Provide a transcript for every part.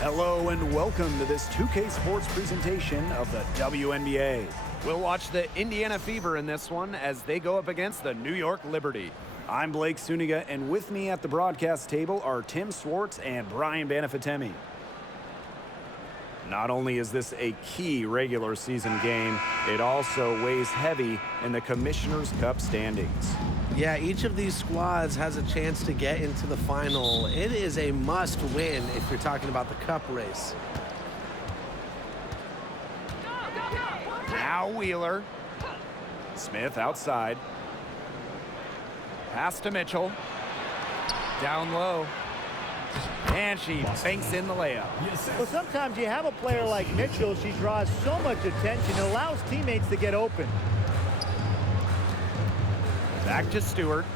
Hello and welcome to this 2K Sports presentation of the WNBA. We'll watch the Indiana Fever in this one as they go up against the New York Liberty. I'm Blake Suniga, and with me at the broadcast table are Tim Swartz and Brian Banafitemi. Not only is this a key regular season game, it also weighs heavy in the Commissioner's Cup standings. Yeah, each of these squads has a chance to get into the final. It is a must-win if you're talking about the cup race. Now Wheeler. Smith outside. Pass to Mitchell. Down low. And she banks in the layup. Well, sometimes you have a player like Mitchell. She draws so much attention. It allows teammates to get open. Back to Stewart.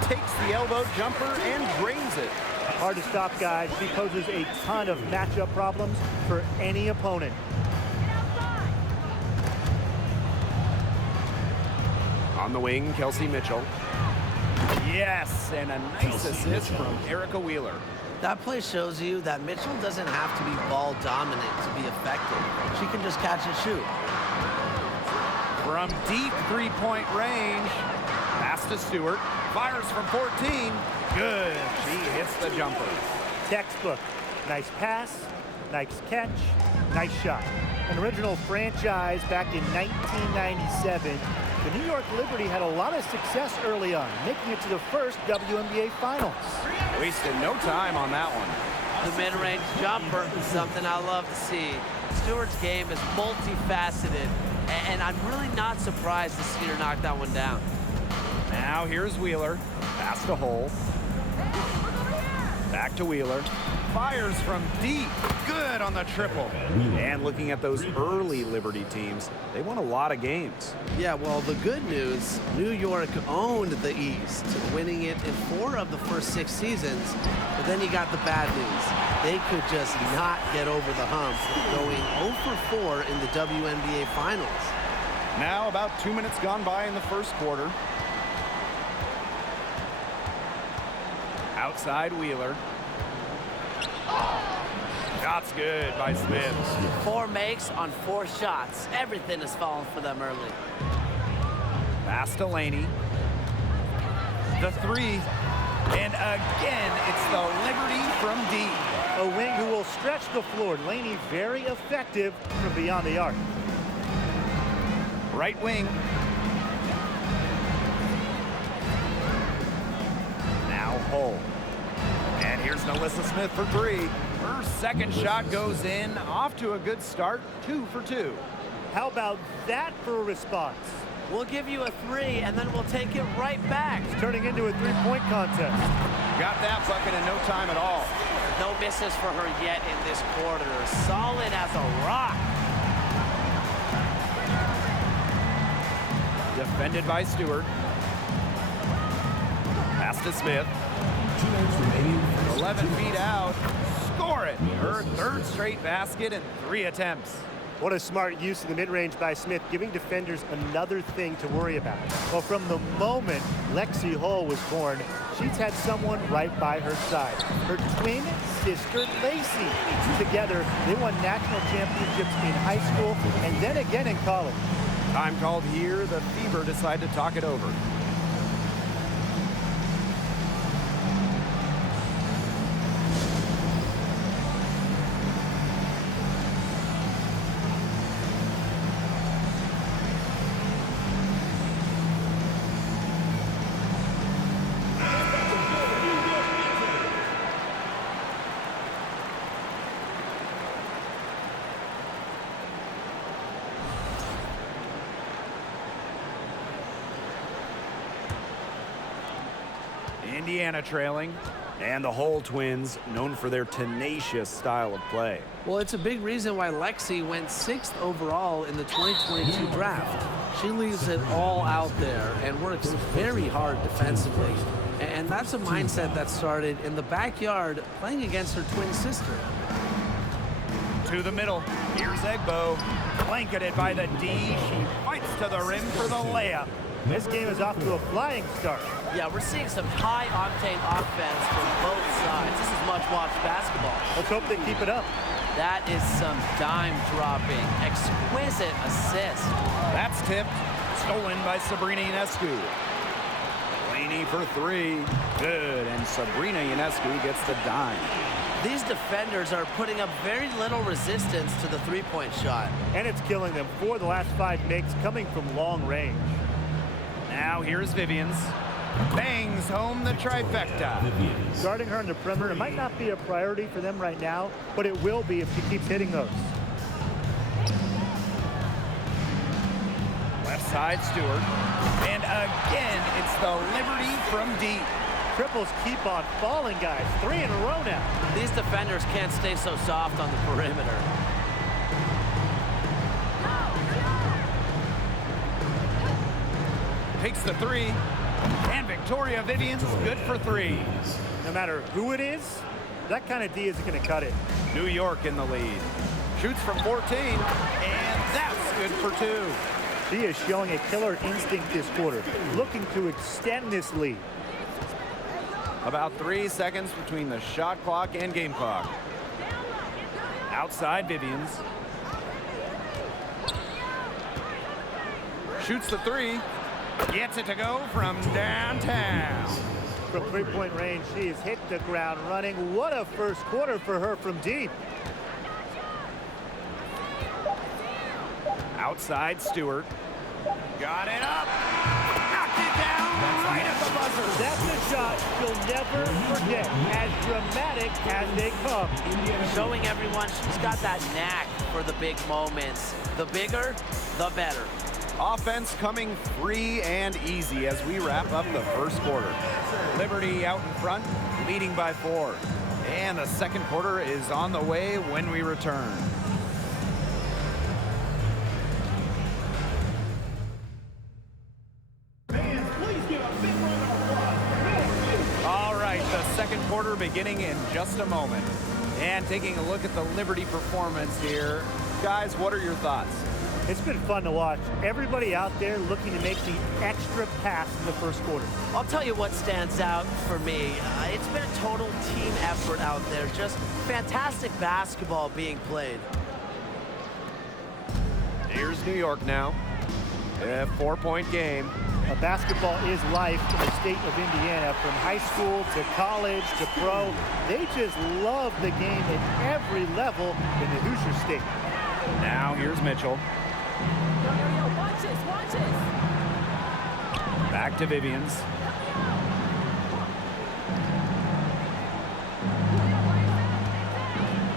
Takes the elbow jumper and drains it. Hard to stop, guys. She poses a ton of matchup problems for any opponent. On the wing, Kelsey Mitchell. Yes, and a nice assist from Erica Wheeler. That play shows you that Mitchell doesn't have to be ball dominant to be effective. She can just catch and shoot. From deep three-point range, pass to Stewart, fires from 14, good, she hits the jumper. Textbook, nice pass, nice catch, nice shot. An original franchise back in 1997, the New York Liberty had a lot of success early on, making it to the first WNBA Finals. Wasted no time on that one. The mid-range jumper is something I love to see. Stewart's game is multifaceted, and I'm really not surprised to see her knock that one down. Now here's Wheeler. Pass to Hull. Back to Wheeler. Fires from deep. Good on the triple. And looking at those early Liberty teams, they won a lot of games. Yeah, well, the good news, New York owned the East, winning it in 4 of the first 6 seasons. But then you got the bad news. They could just not get over the hump, going 0 for 4 in the WNBA Finals. Now about 2 minutes gone by in the first quarter. Outside Wheeler. Shot's good by Smith. 4 makes on 4 shots. Everything has fallen for them early. Pass to Laney. The 3. And again, it's the Liberty from deep. A wing who will stretch the floor. Laney very effective from beyond the arc. Right wing. Now Hull. And here's Melissa Smith for 3. Her second shot goes in. Off to a good start. 2 for 2. How about that for a response? We'll give you a 3, and then we'll take it right back. It's turning into a three-point contest. Got that bucket in no time at all. No misses for her yet in this quarter. Solid as a rock. Defended by Stewart. Pass to Smith. 11 feet out. Score it. Her 3rd straight basket in 3 attempts. What a smart use of the mid-range by Smith, giving defenders another thing to worry about. Well, from the moment Lexi Hull was born, she's had someone right by her side. Her twin sister, Lacey. Together, they won national championships in high school and then again in college. Time called here. The Fever decide to talk it over. Indiana trailing, and the Hull twins known for their tenacious style of play. Well, it's a big reason why Lexi went 6th overall in the 2022 draft. She leaves it all out there and works very hard defensively. And that's a mindset that started in the backyard playing against her twin sister. To the middle. Here's Egbo. Blanketed by the D. She fights to the rim for the layup. This game is off to a flying start. Yeah, we're seeing some high-octane offense from both sides. This is much-watched basketball. Let's hope they keep it up. That is some dime-dropping, exquisite assist. That's tipped. Stolen by Sabrina Ionescu. Laney for three. Good, and Sabrina Ionescu gets the dime. These defenders are putting up very little resistance to the three-point shot. And it's killing them. 4 of the last 5 makes coming from long range. Now here's Vivians. Bangs home the trifecta. Guarding her on the perimeter might not be a priority for them right now, but it will be if she keeps hitting those. Left side, Stewart. And again, it's the Liberty from deep. Triples keep on falling, guys. 3 in a row now. These defenders can't stay so soft on the perimeter. Takes the three. And Victoria Vivians good for 3. No matter who it is, that kind of D isn't going to cut it. New York in the lead. Shoots from 14. And that's good for 2. She is showing a killer instinct this quarter, looking to extend this lead. About 3 seconds between the shot clock and game clock. Outside Vivians. Shoots the 3. Gets it to go from downtown. From three-point range, she has hit the ground running. What a first quarter for her from deep. Outside Stewart. Got it up. Knocked it down right at the buzzer. That's a shot she'll never forget. As dramatic as they come. Showing everyone she's got that knack for the big moments. The bigger, the better. Offense coming free and easy as we wrap up the first quarter. Liberty out in front, leading by 4. And the second quarter is on the way when we return. All right, the second quarter beginning in just a moment. And taking a look at the Liberty performance here. Guys, what are your thoughts? It's been fun to watch. Everybody out there looking to make the extra pass in the first quarter. I'll tell you what stands out for me. It's been a total team effort out there. Just fantastic basketball being played. Here's New York now. A 4-point game. Basketball is life in the state of Indiana. From high school to college to pro, they just love the game at every level in the Hoosier State. Now here's Mitchell. Watch this. Back to Vivians.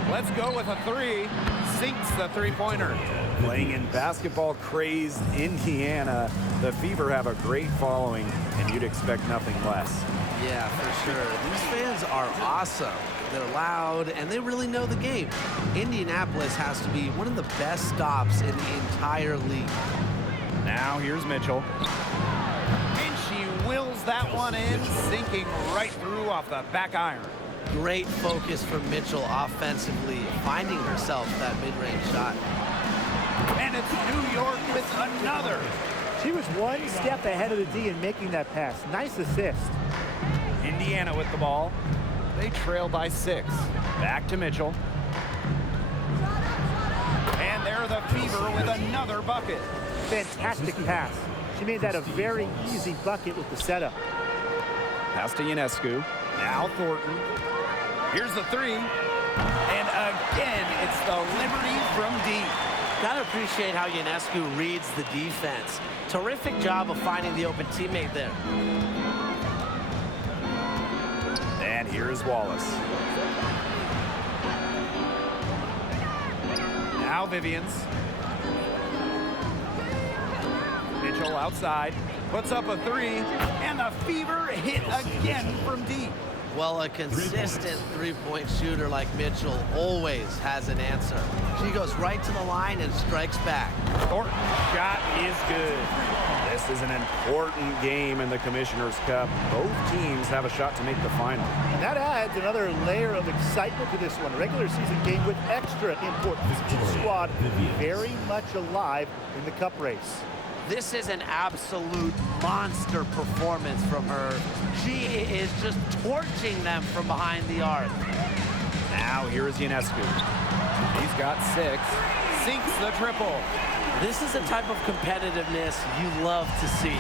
Let's go with a 3. Sinks the three-pointer. Playing in basketball-crazed Indiana, the Fever have a great following, and you'd expect nothing less. Yeah, for sure. These fans are awesome. They're loud, and they really know the game. Indianapolis has to be one of the best stops in the entire league. Now here's Mitchell. And she wills that one in, sinking right through off the back iron. Great focus from Mitchell offensively, finding herself that mid-range shot. And it's New York with another. She was one step ahead of the D in making that pass. Nice assist. Indiana with the ball. They trail by 6. Back to Mitchell. And they're the Fever with another bucket. Fantastic pass. She made that a very easy bucket with the setup. Pass to Ionescu. Now Thornton. Here's the 3. And again, it's the Liberty from deep. Gotta appreciate how Ionescu reads the defense. Terrific job of finding the open teammate there. And here's Wallace. Now Vivians. Mitchell outside. Puts up a 3. And the Fever hit again from deep. Well, a consistent three-point shooter like Mitchell always has an answer. She goes right to the line and strikes back. Thornton's shot is good. This is an important game in the Commissioner's Cup. Both teams have a shot to make the final. And that adds another layer of excitement to this one. Regular season game with extra importance. Each squad very much alive in the cup race. This is an absolute monster performance from her. She is just torching them from behind the arc. Now here is Ionescu. He's got 6. Sinks the triple. This is the type of competitiveness you love to see.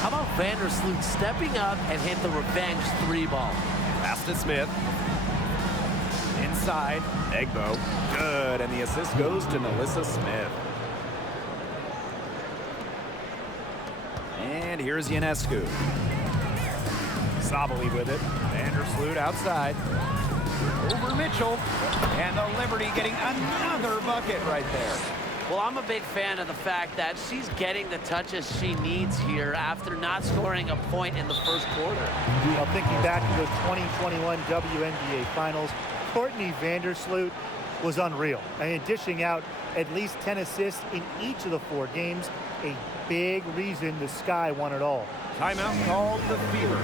How about Vandersloot stepping up and hit the revenge 3-ball? Pass to Smith. Inside, Egbo. Good, and the assist goes to Melissa Smith. And here's Ionescu. Sabali with it. Vandersloot outside. Over Mitchell. And the Liberty getting another bucket right there. Well, I'm a big fan of the fact that she's getting the touches she needs here after not scoring a point in the first quarter. Well, thinking back to the 2021 WNBA Finals, Courtney Vandersloot was unreal. I mean, dishing out at least 10 assists in each of the 4 games, a big reason the Sky won it all. Timeout called the Fever.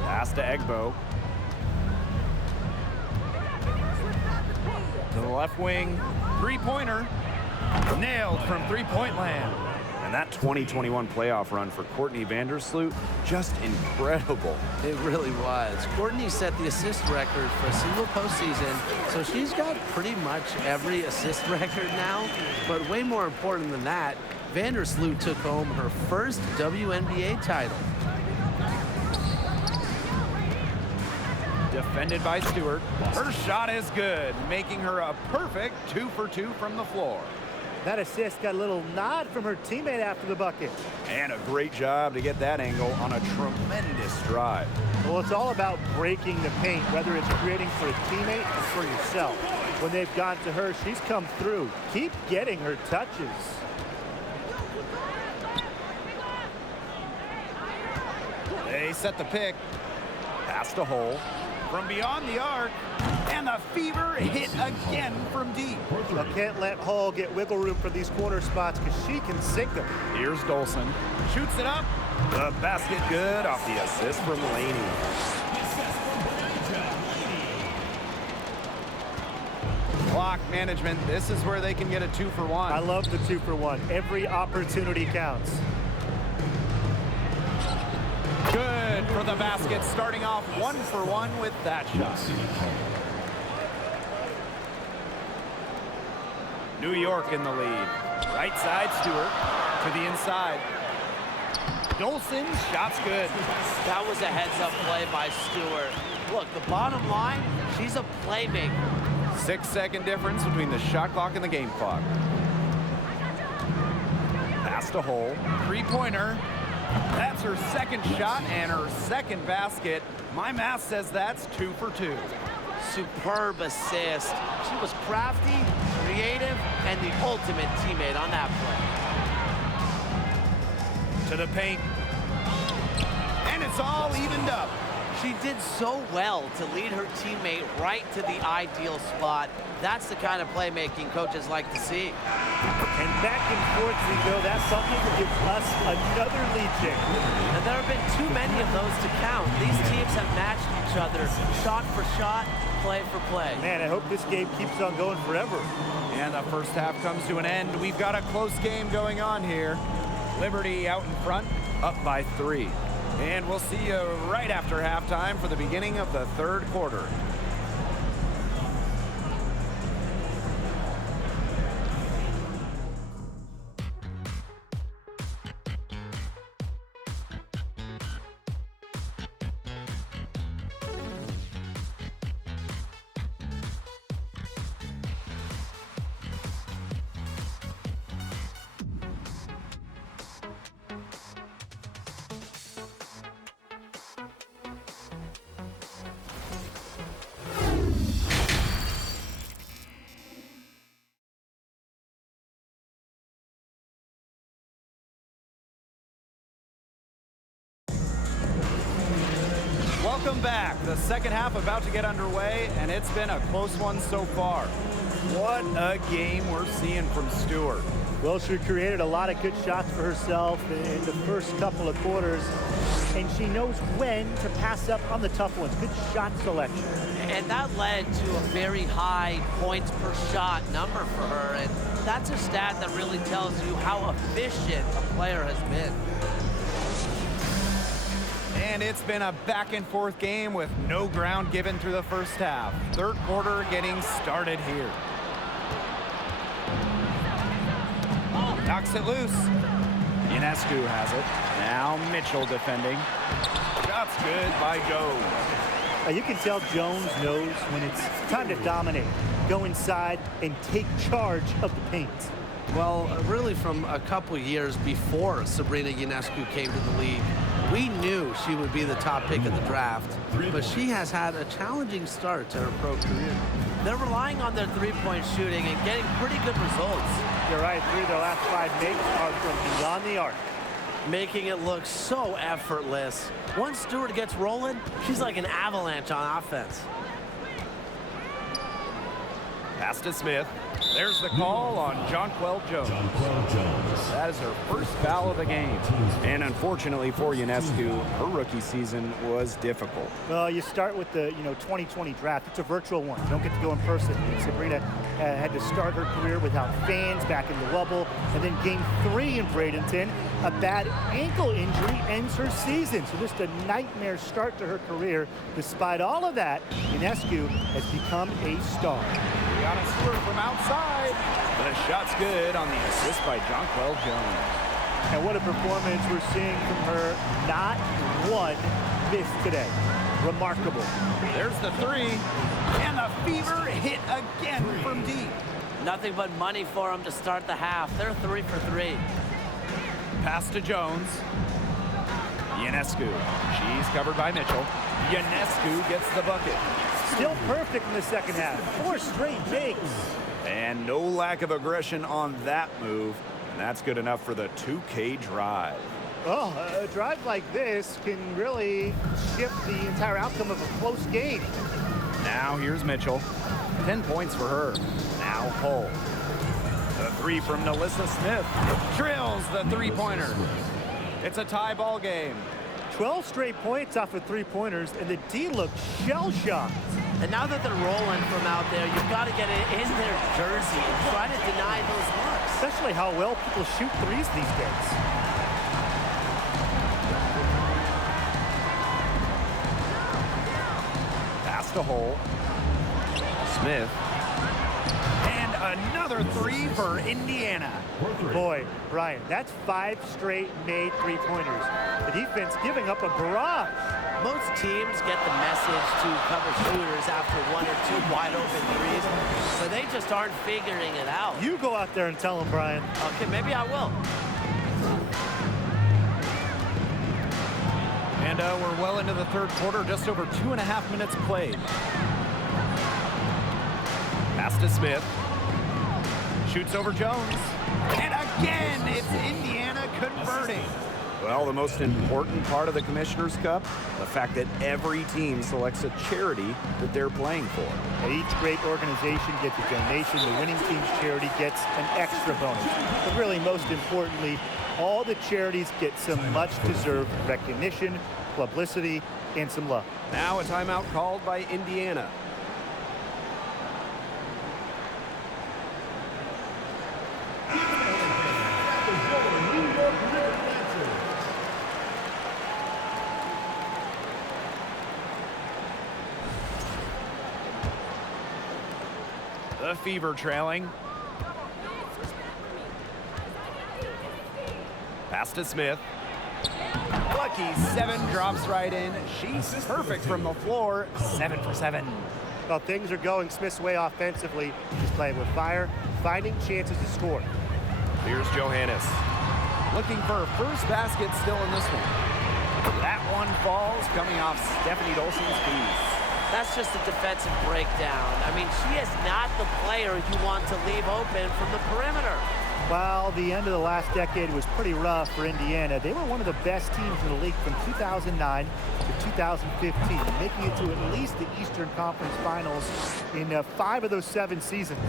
Pass to Egbo. To the left wing. 3-pointer. Nailed from 3-point land. And that 2021 playoff run for Courtney Vandersloot, just incredible. It really was. Courtney set the assist record for a single postseason, so she's got pretty much every assist record now. But way more important than that, Vandersloot took home her first WNBA title. Defended by Stewart. Her shot is good, making her a perfect 2 for 2 from the floor. That assist got a little nod from her teammate after the bucket. And a great job to get that angle on a tremendous drive. Well, it's all about breaking the paint, whether it's creating for a teammate or for yourself. When they've gone to her, she's come through. Keep getting her touches. They set the pick. Pass to Hole. From beyond the arc. And the Fever hit again from deep. I can't let Hall get wiggle room for these corner spots because she can sink them. Here's Dolson. Shoots it up. The basket good off the assist from Laney. Clock management. This is where they can get a 2 for 1. I love the 2 for 1. Every opportunity counts. Good for the basket, starting off 1 for 1 with that shot. New York in the lead. Right side, Stewart to the inside. Dolson, shot's good. That was a heads-up play by Stewart. Look, the bottom line, she's a playmaker. 6-second difference between the shot clock and the game clock. Pass to Hole. 3-pointer. That's her second shot and her second basket. My math says that's 2 for 2. Superb assist. She was crafty, creative, and the ultimate teammate on that play. To the paint. And it's all evened up. She did so well to lead her teammate right to the ideal spot. That's the kind of playmaking coaches like to see. And back and forth we go. That bucket gives us another lead change. And there have been too many of those to count. These teams have matched each other shot for shot, play for play. Man, I hope this game keeps on going forever. And the first half comes to an end. We've got a close game going on here. Liberty out in front, up by 3. And we'll see you right after halftime for the beginning of the third quarter. back. The second half about to get underway, and it's been a close one so far. What a game we're seeing from Stewart. Well, she created a lot of good shots for herself in the first couple of quarters, and she knows when to pass up on the tough ones. Good shot selection. And that led to a very high points per shot number for her, and that's a stat that really tells you how efficient a player has been. And it's been a back-and-forth game with no ground given through the first half. Third quarter getting started here. Knocks it loose. Ionescu has it. Now Mitchell defending. Shot's good by Jones. You can tell Jones knows when it's time to dominate, go inside, and take charge of the paint. Well, really from a couple years before Sabrina Ionescu came to the league, we knew she would be the top pick of the draft, but she has had a challenging start to her pro career. They're relying on their three-point shooting and getting pretty good results. You're right, 3 of their last 5 makes are from beyond the arc. Making it look so effortless. Once Stewart gets rolling, she's like an avalanche on offense. Pass to Smith. There's the call on Jonquel Jones. That is her first foul of the game. And unfortunately for Ionescu, her rookie season was difficult. Well, you start with the 2020 draft. It's a virtual one. You don't get to go in person. And Sabrina had to start her career without fans back in the Wubble. And then game 3 in Bradenton, a bad ankle injury ends her season. So just a nightmare start to her career. Despite all of that, Ionescu has become a star. Brianna Stewart from outside. But a shot's good on the assist by Jonquel Jones. And what a performance we're seeing from her. Not one miss today. Remarkable. There's the 3. And the Fever hit again from deep. Nothing but money for them to start the half. They're 3 for 3. Pass to Jones. Ionescu. She's covered by Mitchell. Ionescu gets the bucket. Still perfect in the second half. 4 straight makes. And no lack of aggression on that move. And that's good enough for the 2K drive. Oh, a drive like this can really shift the entire outcome of a close game. Now here's Mitchell. 10 points for her. Now Hull. The 3 from Nalissa Smith. Drills the three-pointer. It's a tie ball game. 12 straight points off of three-pointers, and the D looks shell-shocked. And now that they're rolling from out there, you've got to get it in their jersey and try to deny those looks. Especially how well people shoot threes these days. Pass to Hull. Smith. And another 3 for Indiana. Boy, Brian, that's 5 straight made three-pointers. The defense giving up a barrage. Most teams get the message to cover shooters after 1 or 2 wide open threes, so they just aren't figuring it out. You go out there and tell them, Brian. Okay, maybe I will. And we're well into the third quarter, just over 2.5 minutes played. Pass to Smith. Shoots over Jones. And again, it's Indiana converting. Well, the most important part of the Commissioner's Cup, the fact that every team selects a charity that they're playing for. Each great organization gets a donation. The winning team's charity gets an extra bonus. But really, most importantly, all the charities get some much-deserved recognition, publicity, and some love. Now a timeout called by Indiana. The Fever trailing. Pass to Smith. Lucky 7 drops right in. She's perfect from the floor. 7 for 7. Well, things are going Smith's way offensively. She's playing with fire, finding chances to score. Here's Johannes. Looking for her first basket still in this one. That one falls coming off Stephanie Dolson's piece. That's just a defensive breakdown. I mean, she is not the player you want to leave open from the perimeter. While the end of the last decade was pretty rough for Indiana, they were one of the best teams in the league from 2009 to 2015, making it to at least the Eastern Conference Finals in 5 of those 7 seasons.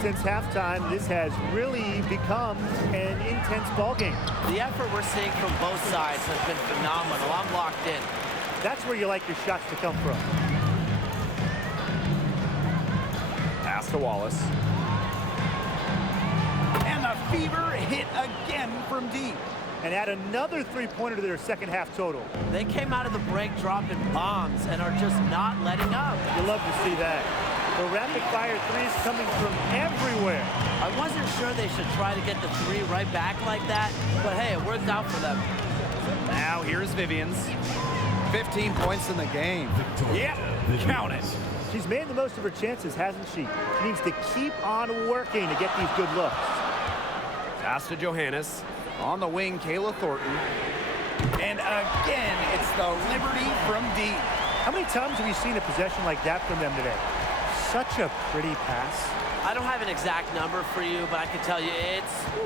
Since halftime, this has really become an intense ballgame. The effort we're seeing from both sides has been phenomenal. I'm locked in. That's where you like your shots to come from. Pass to Wallace. And the Fever hit again from deep. And add another three-pointer to their second half total. They came out of the break dropping bombs and are just not letting up. You love to see that. The rapid-fire threes coming from everywhere. I wasn't sure they should try to get the three right back like that, but hey, it worked out for them. Now here's Vivian's. 15 points in the game. Yeah, count it. She's made the most of her chances, hasn't she? She needs to keep on working to get these good looks. Pass to Johannes. On the wing, Kayla Thornton. And again, it's the Liberty from deep. How many times have you seen a possession like that from them today? Such a pretty pass. I don't have an exact number for you, but I can tell you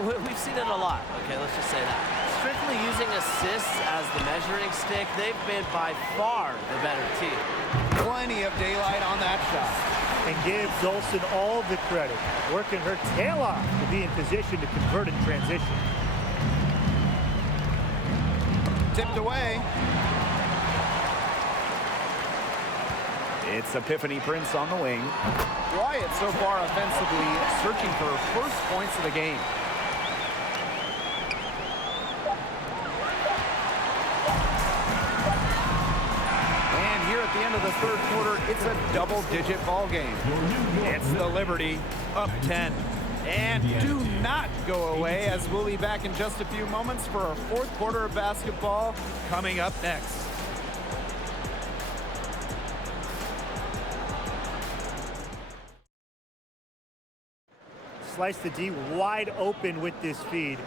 we've seen it a lot. Okay, let's just say that. Strictly using assists as the measuring stick, they've been by far the better team. Plenty of daylight on that shot. And give Dolson all the credit, working her tail off to be in position to convert in transition. Tipped away. It's Epiphany Prince on the wing. Wyatt so far offensively searching for her first points of the game. And here at the end of the third quarter, it's a double-digit ball game. It's the Liberty up 10. And do not go away, as we'll be back in just a few moments for our fourth quarter of basketball coming up next. Slice the D wide open with this feed.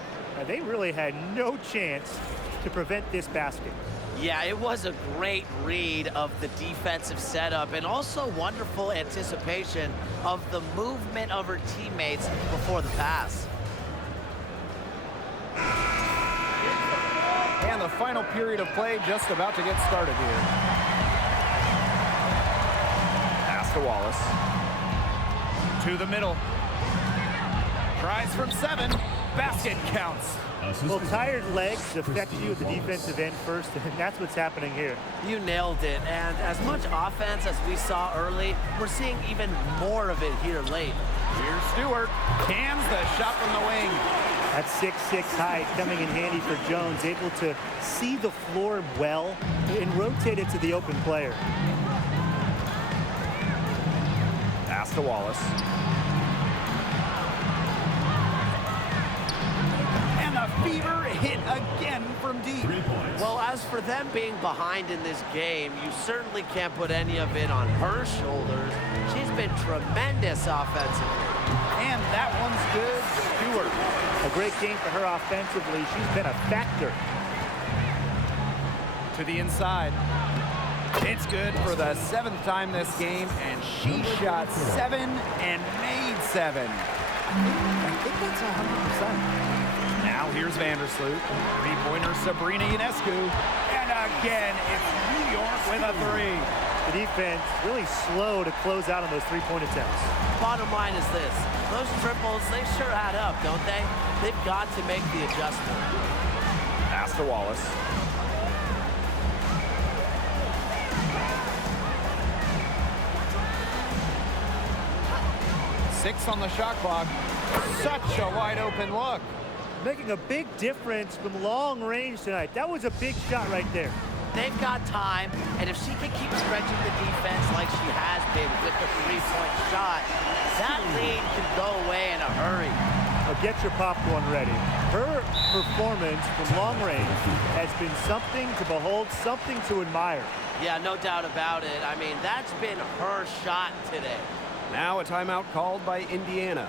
They really had no chance to prevent this basket. Yeah, it was a great read of the defensive setup and also wonderful anticipation of the movement of her teammates before the pass. And the final period of play just about to get started here. Pass to Wallace. To the middle. Tries from 7. Basket counts. Well, tired legs affect you at the defensive end first, and that's what's happening here. You nailed it, and as much offense as we saw early, we're seeing even more of it here late. Here's Stewart. Cans the shot from the wing. That 6'6" height coming in handy for Jones, able to see the floor well and rotate it to the open player. Pass to Wallace. Fever hit again from deep. Well, as for them being behind in this game, you certainly can't put any of it on her shoulders. She's been tremendous offensively. And that one's good. Stewart. A great game for her offensively. She's been a factor. To the inside. It's good for the 7th time this game, and she shot 7 and made 7. I think that's 100%. Now here's Vandersloot. Three-pointer Sabrina Ionescu. And again, it's New York with a 3. The defense really slow to close out on those three-point attempts. Bottom line is this. Those triples, they sure add up, don't they? They've got to make the adjustment. Pass to Wallace. Six on the shot clock. Such a wide open look. Making a big difference from long range tonight. That was a big shot right there. They've got time, and if she can keep stretching the defense like she has been with the three-point shot, that lead can go away in a hurry. Now get your popcorn ready. Her performance from long range has been something to behold, something to admire. Yeah, no doubt about it. I mean, that's been her shot today. Now a timeout called by Indiana.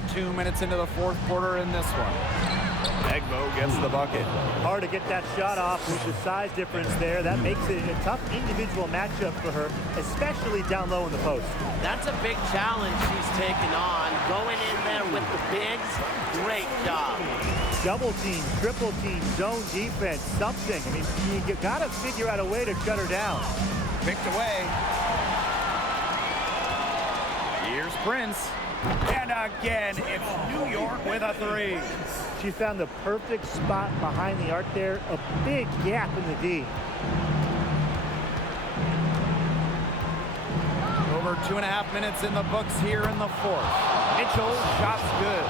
about 2 minutes into the fourth quarter in this one. Egbo gets the bucket. Hard to get that shot off with the size difference there. That makes it a tough individual matchup for her, especially down low in the post. That's a big challenge she's taken on. Going in there with the bigs, great job. Double team, triple team, zone defense, something. I mean, you got to figure out a way to shut her down. Picked away. Here's Prince. And again, it's New York with a three. She found the perfect spot behind the arc there. A big gap in the D. Over 2.5 minutes in the books here in the fourth. Mitchell, shot's good.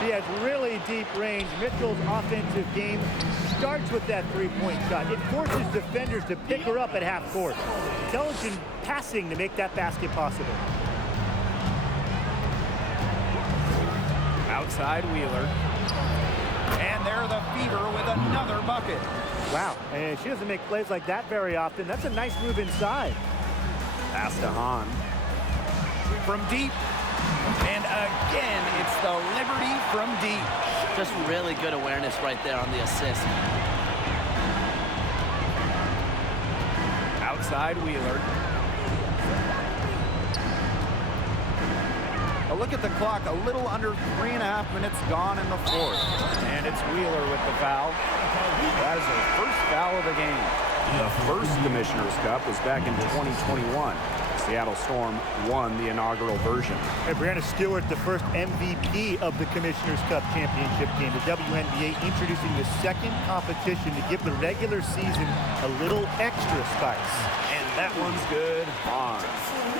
She has really deep range. Mitchell's offensive game starts with that three-point shot. It forces defenders to pick her up at half court. Intelligent passing to make that basket possible. Outside Wheeler. And there the Fever with another bucket. Wow, and she doesn't make plays like that very often. That's a nice move inside. Pass to Hahn. From deep. And again, it's the Liberty from deep. Just really good awareness right there on the assist. Outside Wheeler. A look at the clock, a little under 3.5 minutes gone in the fourth. And it's Wheeler with the foul. That is her first foul of the game. The first Commissioner's Cup was back in 2021. Seattle Storm won the inaugural version. And Brianna Stewart, the first MVP of the Commissioner's Cup championship game. The WNBA introducing the second competition to give the regular season a little extra spice. And that one's good on.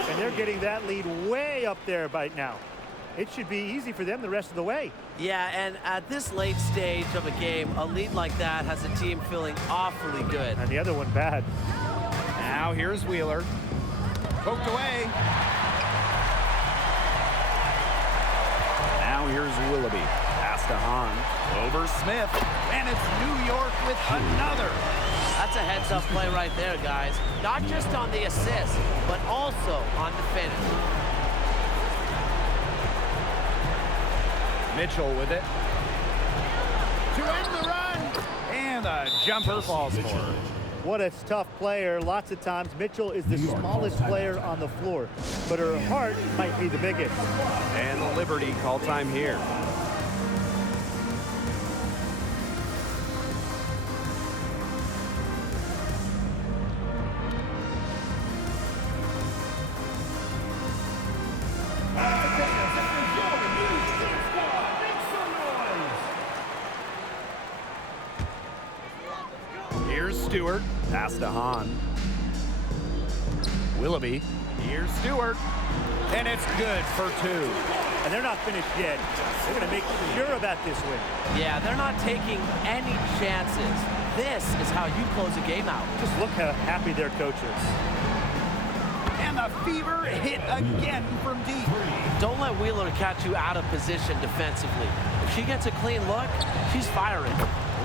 And they're getting that lead way up there right now. It should be easy for them the rest of the way. Yeah, and at this late stage of a game, a lead like that has a team feeling awfully good. And the other one bad. Now here's Wheeler. Poked away. Now here's Willoughby. Pass to Hahn. Over Smith. And it's New York with another. That's a heads-up play right there, guys. Not just on the assist, but also on the finish. Mitchell with it. To end the run. And a jumper falls for her. What a tough player. Lots of times, Mitchell is the smallest player on the floor, but her heart might be the biggest. And the Liberty call time here. Here's Stewart. Pass to Hahn. Willoughby. Here's Stewart. And it's good for two. And they're not finished yet. They're going to make sure about this win. Yeah, they're not taking any chances. This is how you close a game out. Just look how happy their coach is. And the Fever hit again from deep. Don't let Wheeler catch you out of position defensively. If she gets a clean look, she's firing.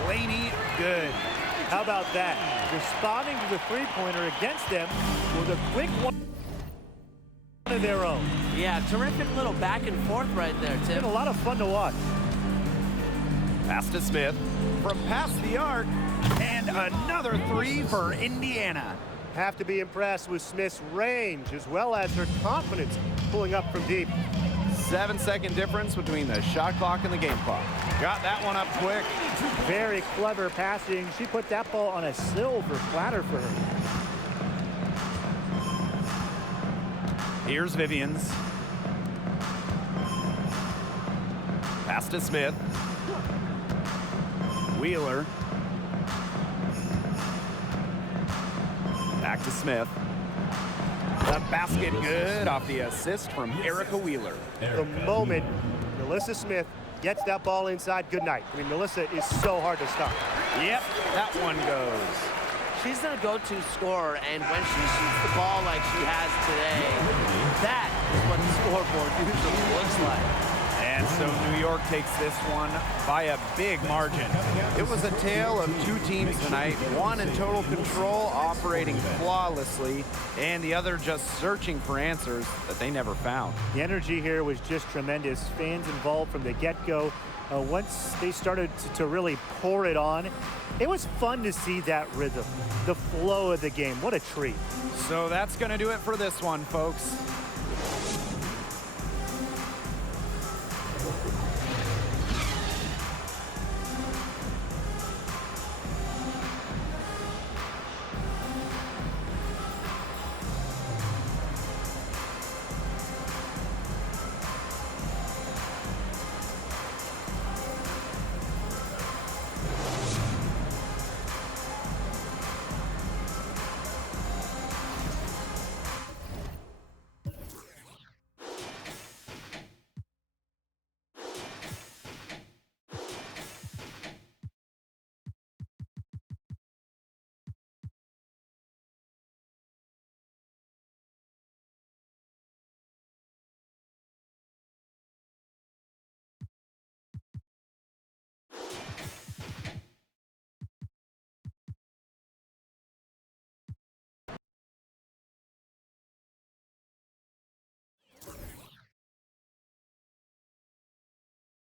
Laney, good. How about that? Responding to the three-pointer against them with a quick one of their own. Yeah, terrific little back and forth right there, It's Tim. been a lot of fun to watch. Pass to Smith from past the arc. And another three for Indiana. Have to be impressed with Smith's range as well as her confidence pulling up from deep. 7-second difference between the shot clock and the game clock. Got that one up quick. Very clever passing. She put that ball on a silver platter for her. Here's Vivians. Pass to Smith. Wheeler. Back to Smith. The basket good off the assist from Erica Wheeler. The moment Melissa Smith gets that ball inside, good night. I mean, Melissa is so hard to stop. Yep, that one goes. She's their go-to scorer, and when she shoots the ball like she has today, that is what the scoreboard usually looks like. And so New York takes this one by a big margin. It was a tale of two teams tonight, one in total control, operating flawlessly, and the other just searching for answers that they never found. The energy here was just tremendous. Fans involved from the get-go. Once they started to really pour it on, it was fun to see that rhythm, the flow of the game. What a treat. So that's going to do it for this one, folks.